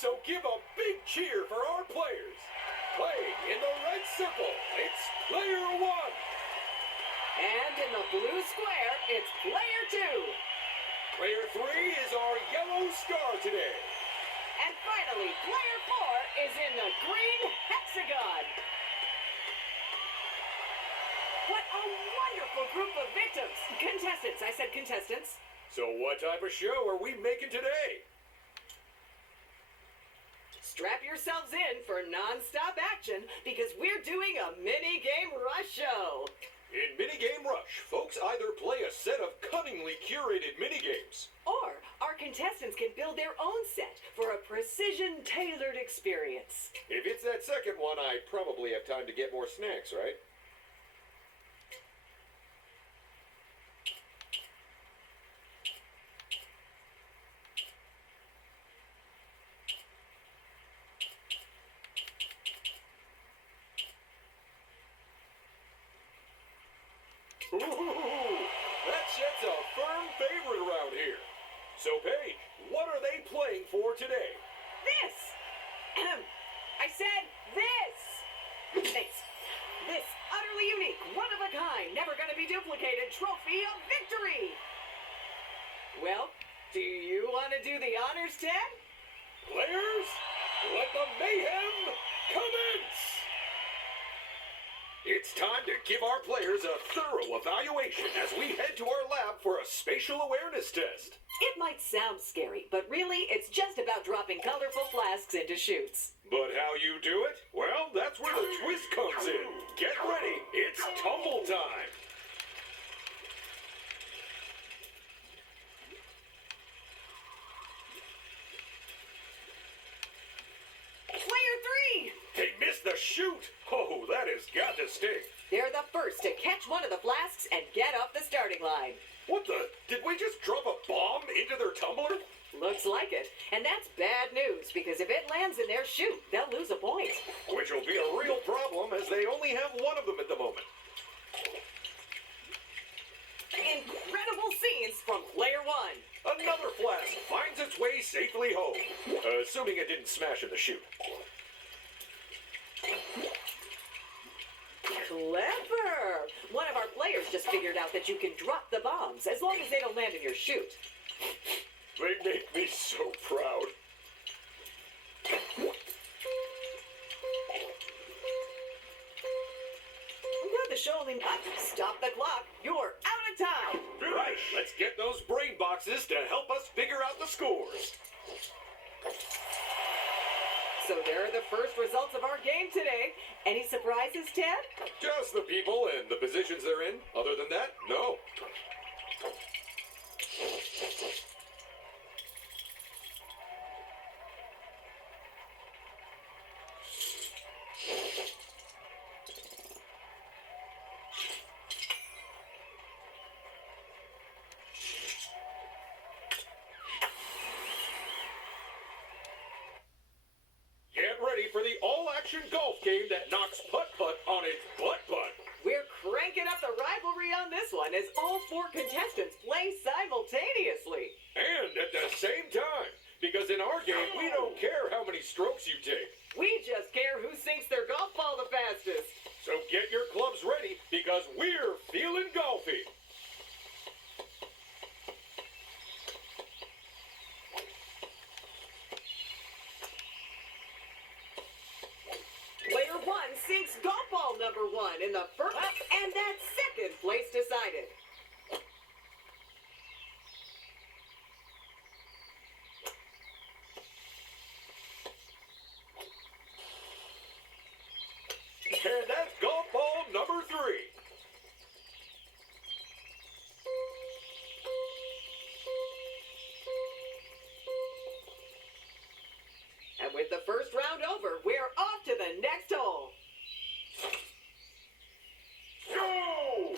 So give a big cheer for our players. Playing in the red circle, it's player 1. And in the blue square, it's player 2. Player 3 is our yellow star today. And finally, player 4 is in the green hexagon. What a wonderful group of victims. Contestants, I said contestants. So what type of show are we making today? Strap yourselves in for non-stop action because we're doing a mini-game rush show. In Minigame Rush, folks either play a set of cunningly curated minigames, Or our contestants can build their own set for a precision-tailored experience. if it's that second one, I probably have time to get more snacks, right? Ooh, that set's a firm favorite around here. So, Paige, what are they playing for today? This! I said this! Thanks. This utterly unique, one-of-a-kind, never gonna be duplicated trophy of victory! Well, do you want to do the honors, Ted? Players, let the mayhem commence! It's time to give our players a thorough evaluation as we head to our lab for a spatial awareness test. It might sound scary, but really it's just about dropping colorful flasks into chutes. But how you do it? Well, that's where the twist comes in. Get ready, it's tumble time. Player 3! They missed the chute. Oh, that has got to sting. They're the first to catch one of the flasks and get off the starting line. What the? Did we just drop a bomb into their tumbler? Looks like it. And that's bad news, because if it lands in their chute, they'll lose a point. Which will be a real problem as they only have one of them at the moment. Incredible scenes from player 1. Another flask finds its way safely home. Assuming it didn't smash in the chute. Clever! One of our players just figured out that you can drop the bombs as long as they don't land in your chute. They make me so proud. I'm glad the show only... Stop the clock! You're out of time! Right, let's get those brain boxes to help us figure out the scores. So there are the first results of our game today. Any surprises, Ted? Just the people and the positions they're in. Other than that, no. Get ready for the all-action golf game that knocks putt-putt on its butt-butt. We're cranking up the rivalry on this one as all 4 contestants play simultaneously. And at the same time, because in our game, we don't care how many strokes you take. We just care who sinks their golf ball the fastest. So get your clubs ready because we're feeling golfy. Player 1 sinks golf ball number 1 in the first, and that's second place decided. And that's golf ball number 3. And with the first round over, we're off to the next hole. Go!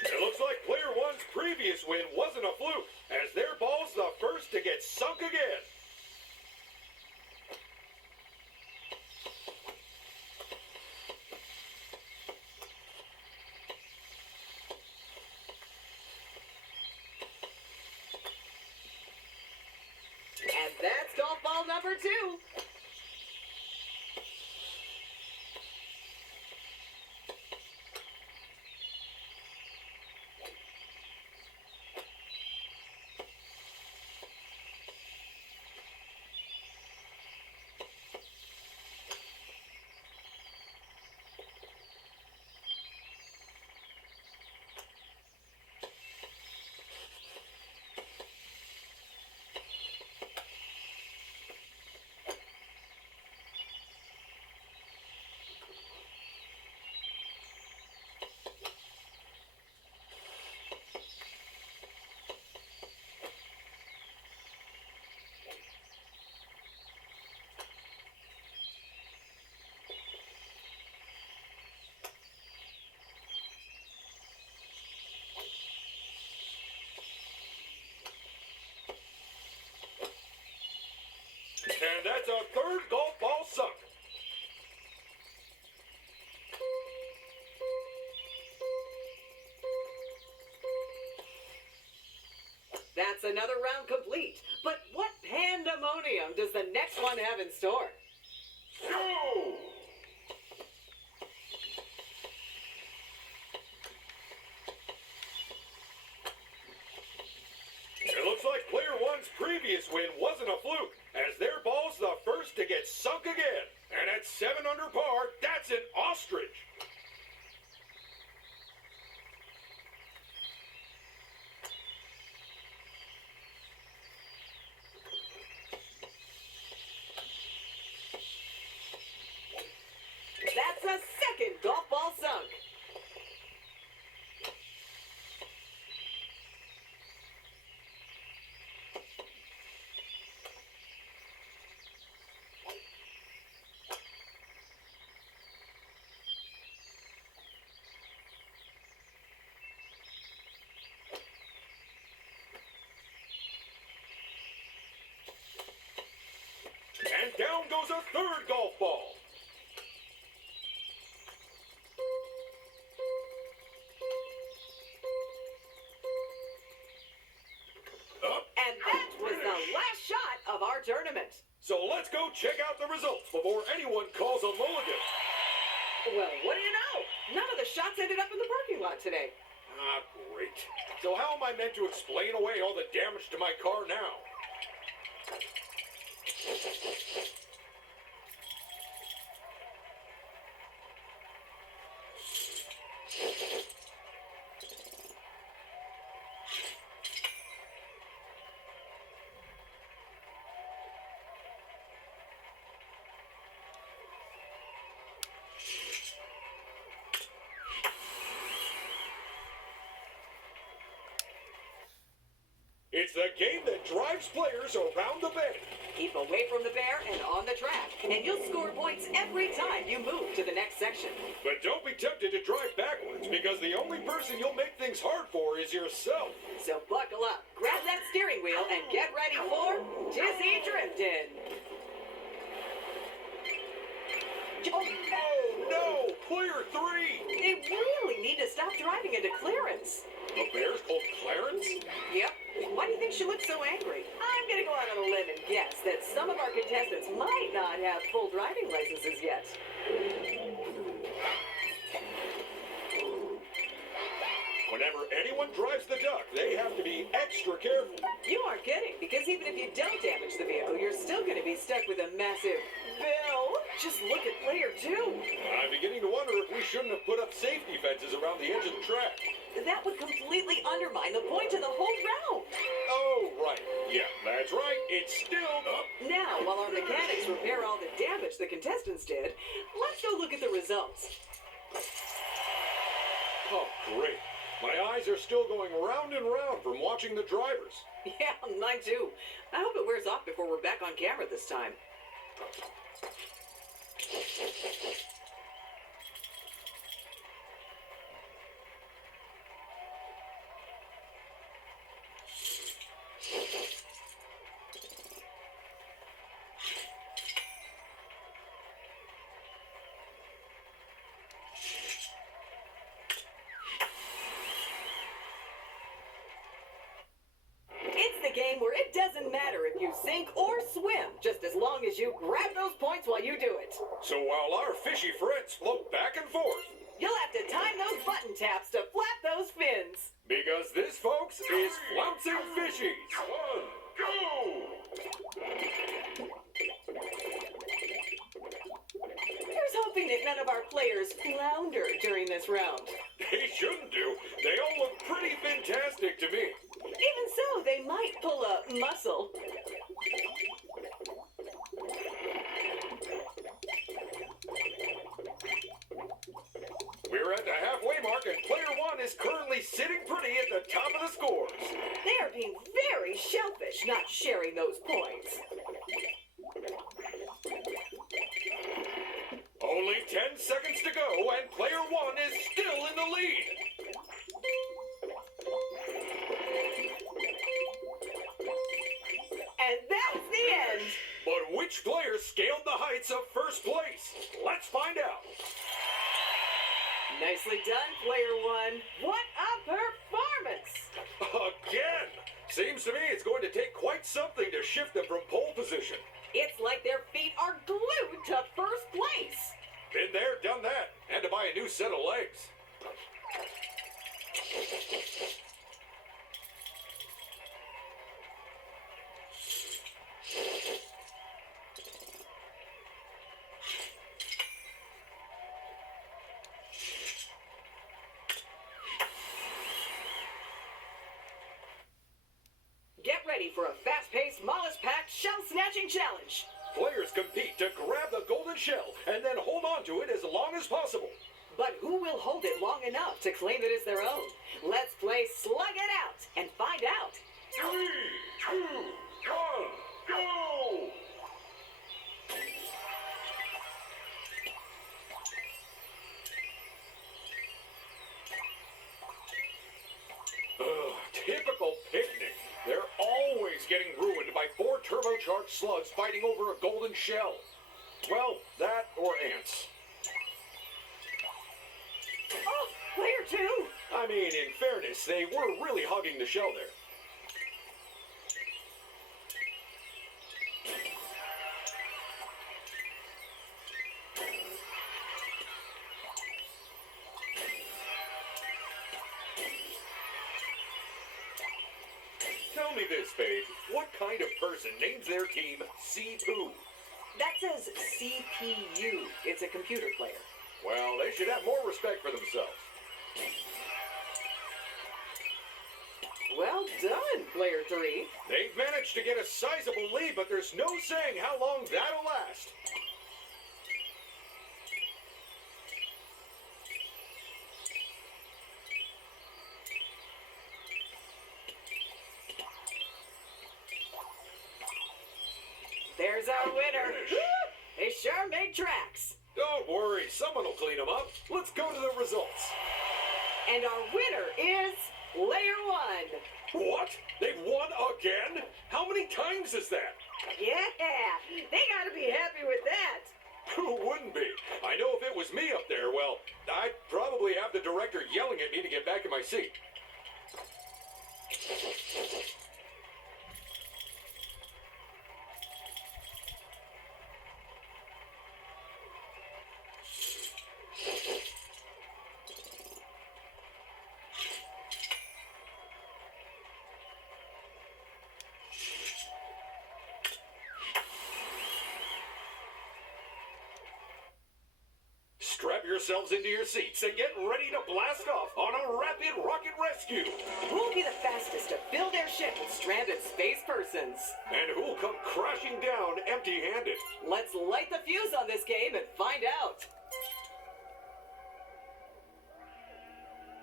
It looks like player 1's previous win wasn't a fluke, as their ball's the first to get sunk again. That's golf ball number 2. And that's a third golf ball sunk. That's another round complete. But what pandemonium does the next one have in store? Go! It looks like Player One's previous win wasn't a fluke, as their ball's the first to get sunk again. And at 7 under par, that's an ostrich. That's a second golf ball sunk. And down goes a third golf ball. Up. And that was the last shot of our tournament. So let's go check out the results before anyone calls a mulligan. Well, what do you know? None of the shots ended up in the parking lot today. Ah, great. So how am I meant to explain away all the damage to my car now? It's the game that drives players around the bend. Keep away from the bear and on the track, and you'll score points every time you move to the next section. But don't be tempted to drive backwards, because the only person you'll make things hard for is yourself. So buckle up, grab that steering wheel, and get ready for Dizzy Drifting. Oh no! Clear 3! They really need to stop driving into clearance. The bear's called Clarence? Yep. Why do you think she looks so angry? I'm gonna go out on a limb and guess that some of our contestants might not have full driving licenses yet. Whenever anyone drives the duck, they have to be extra careful. You aren't kidding, because even if you don't damage the vehicle, you're still gonna be stuck with a massive bill. Just look at player 2. I'm beginning to wonder if we shouldn't have put up safety fences around the edge of the track. That would completely undermine the point of the whole round. Oh, right. Yeah, that's right. It's still up. Now, while our mechanics repair all the damage the contestants did, let's go look at the results. Oh, great. My eyes are still going round and round from watching the drivers. Yeah, mine too. I hope it wears off before we're back on camera this time. It's the game where it Doesn't matter if you sink or swim, just as long as you grab those points while you do it. So while our fishy friends float back and forth, You'll have to time those button taps to flap those fins. because this, folks, is Flouncing Fishies. One, go! Here's hoping that none of our players flounder during this round. They shouldn't do. They all look pretty fantastic to me. Even so, they might pull a muscle. We're at the halfway mark, and player one is currently sitting pretty at the top of the scores. They are being very shellfish not sharing those points. Only 10 seconds to go, and player one is still in the lead. And that's the end. But which player scaled the heights of first place? Let's find out. Nicely done, player one. What a performance! Again! Seems to me it's going to take quite something to shift them from pole position. It's like their feet are glued to first place. Been there, done that, and to buy a new set of legs. Get ready for a fast-paced, mollusk-packed shell-snatching challenge. Players compete to grab the golden shell and then hold on to it as long as possible. But who will hold it long enough to claim it as their own? Let's play Slug It Out and find out. 3, 2, 1, go! Typical picnic. They're always getting ruined by 4 turbocharged slugs fighting over a golden shell. Well, that or ants. Oh, player two. I mean, in fairness, they were really hugging the shell there. Tell me this, Paige. What kind of person names their team C2? That says CPU. It's a computer player. Well, they should have more respect for themselves. Well done, player three. They've managed to get a sizable lead, but there's no saying how long that'll last. There's our winner. They sure made tracks. Don't worry, someone will clean them up. Let's go to the results. And our winner is player one. What? They've won again? How many times is that? Yeah, they gotta be happy with that. Who wouldn't be? I know if it was me up there, well, I'd probably have the director yelling at me to get back in my seat. Strap yourselves into your seats and get ready to blast off on a rapid rocket rescue. Who'll be the fastest to fill their ship with stranded space persons? And who'll come crashing down empty-handed? Let's light the fuse on this game and find out.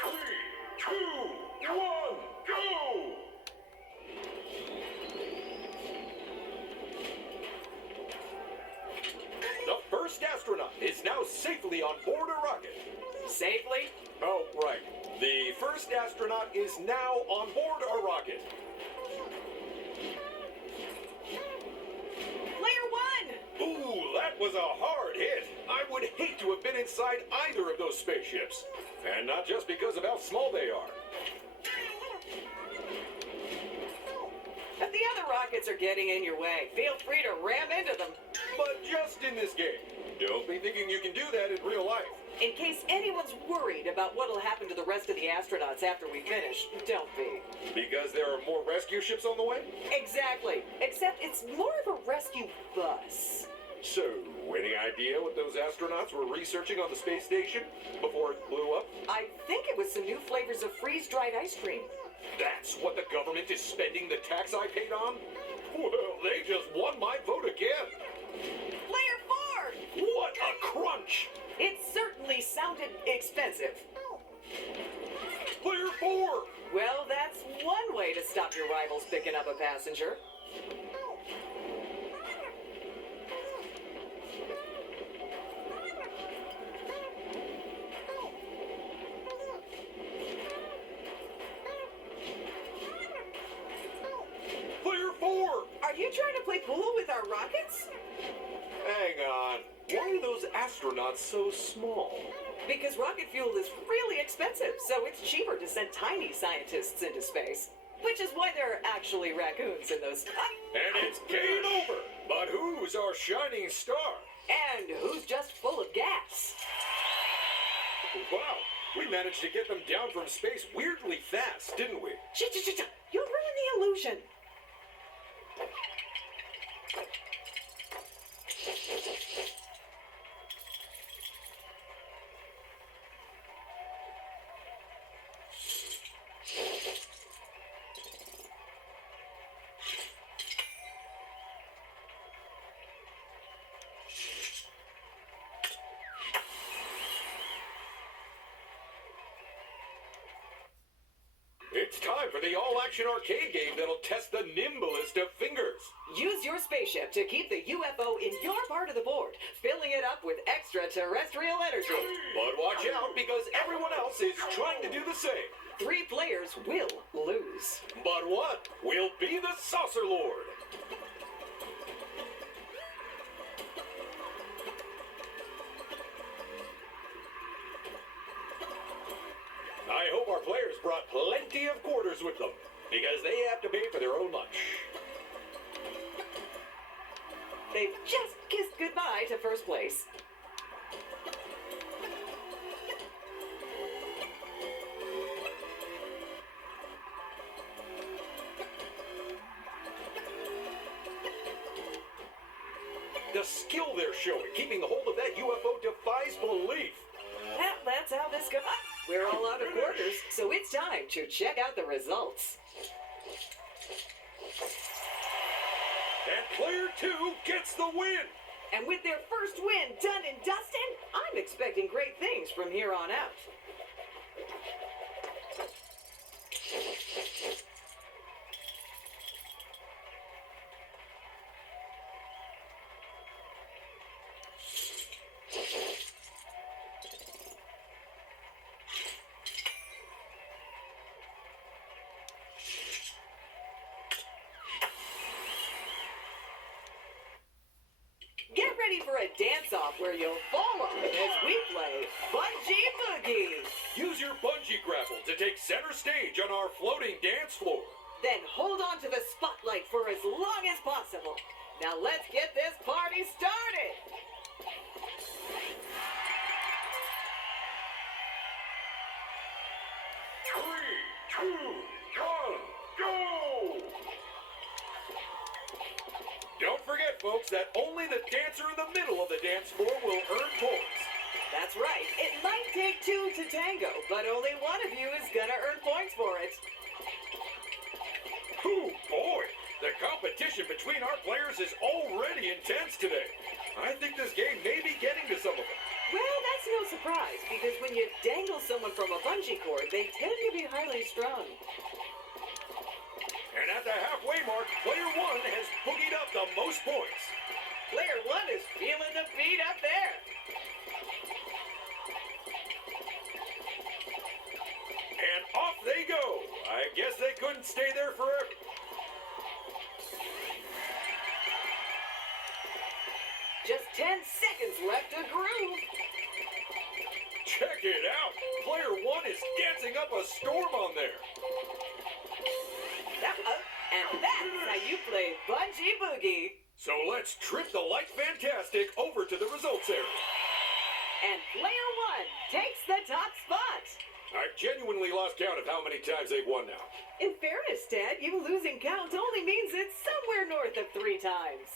3, 2, 1, go! The first astronaut is now safely on board a rocket. Safely? Oh, right. The first astronaut is now on board a rocket. Player one! Ooh, that was a hard hit. I would hate to have been inside either of those spaceships. And not just because of how small they are. But the other rocket rockets are getting in your way. Feel free to ram into them. But just in this game. Don't be thinking you can do that in real life. In case anyone's worried about what'll happen to the rest of the astronauts after we finish, don't be. Because there are more rescue ships on the way? Exactly. Except it's more of a rescue bus. So, any idea what those astronauts were researching on the space station before it blew up? I think it was some new flavors of freeze-dried ice cream. That's what the government is spending the tax I paid on? Well, they just won my vote again. Player 4! What a crunch! It certainly sounded expensive. Player 4! Well, that's one way to stop your rivals picking up a passenger. Player 4! Are you trying to play pool with our rockets? Hang on. Why are those astronauts so small? Because rocket fuel is really expensive, so it's cheaper to send tiny scientists into space. Which is why there are actually raccoons in those. And it's game over! But who's our shining star? And who's just full of gas? Wow, we managed to get them down from space weirdly fast, didn't we? You'll ruin the illusion. It's time for the all-action arcade game that'll test the nimblest of fingers. Use your spaceship to keep the UFO in your part of the board, filling it up with extraterrestrial energy. But watch out, because everyone else is trying to do the same. 3 players will lose. But what will be the Saucer Lord? I hope our players brought plenty of quarters with them, because they have to pay for their own lunch. They've just kissed goodbye to first place. The skill they're showing, keeping a hold of that UFO defies belief. Well, that's how this goes. We're all out of quarters, so it's time to check out the results. And player 2 gets the win. And with their first win done and dusted, I'm expecting great things from here on out. Get ready for a dance-off where you'll fall off as we play Bungee Boogie. Use your bungee grapple to take center stage on our floating dance floor. Then hold on to the spotlight for as long as possible. Now let's get this party started. Three, two, one, go! Don't forget, folks, that only the dancer in the middle of the dance floor will earn points. That's right. It might take 2 to tango, but only one of you is gonna earn points for it. Oh boy, the competition between our players is already intense today. I think this game may be getting to some of them. Well, that's no surprise, because when you dangle someone from a bungee cord, they tend to be highly strung. And at the halfway mark, player 1 has boogied up the most points. Player 1 is feeling the beat up there. And off they go. I guess they couldn't stay there forever. Just 10 seconds left to groove. Check it out. Player 1 is dancing up a storm on there. And that's how you play boogie. So let's trip the Light Fantastic over to the results area. And player one takes the top spot. I've genuinely lost count of how many times they've won now. In fairness, Ted, you losing count only means it's somewhere north of 3 times.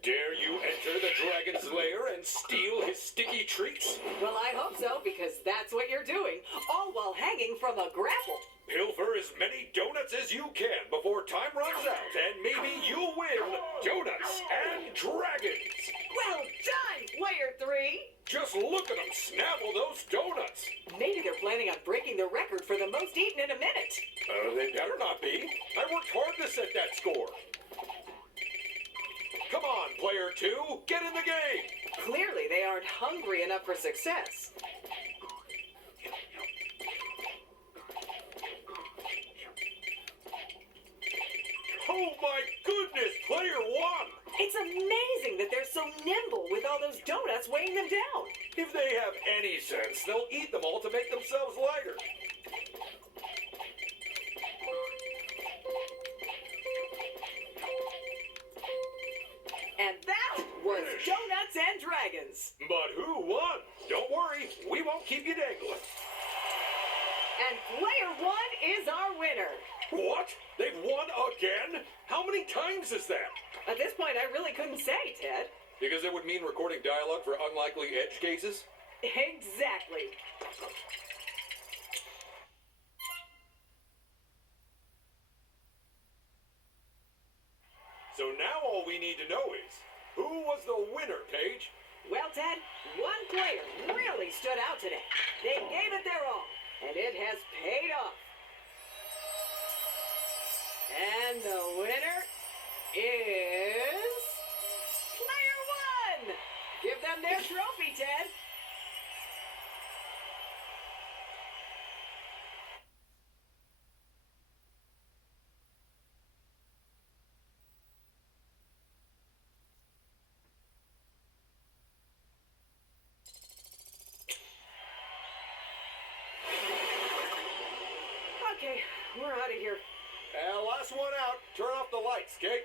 Dare you enter the dragon's lair and steal his sticky treats? Well, I hope so, because that's what you're doing, all while hanging from a grapple. Pilfer as many donuts as you can before time runs out, and maybe you'll win Donuts and Dragons. Well done, player 3. Just look at them snavel those donuts. Maybe they're planning on breaking the record for the most eaten in a minute. They better not be. I worked hard to set that score. Come on, player 2, get in the game. Clearly, they aren't hungry enough for success. Oh my goodness, player 1. It's amazing that they're so nimble with all those donuts weighing them down. If they have any sense, they'll eat them all to make themselves lighter. And that was Donuts and Dragons. But who won? Don't worry, we won't keep you dangling. And player 1 is our winner. What? They've won again? How many times is that? At this point, I really couldn't say, Ted. Because it would mean recording dialogue for unlikely edge cases? Exactly. So now all we need to know is, who was the winner, Paige? Well, Ted, one player really stood out today. They gave it their all, and it has paid off. And the winner is player 1. Give them their trophy, Ted. Okay, we're out of here. Last one out. Turn off the lights, okay?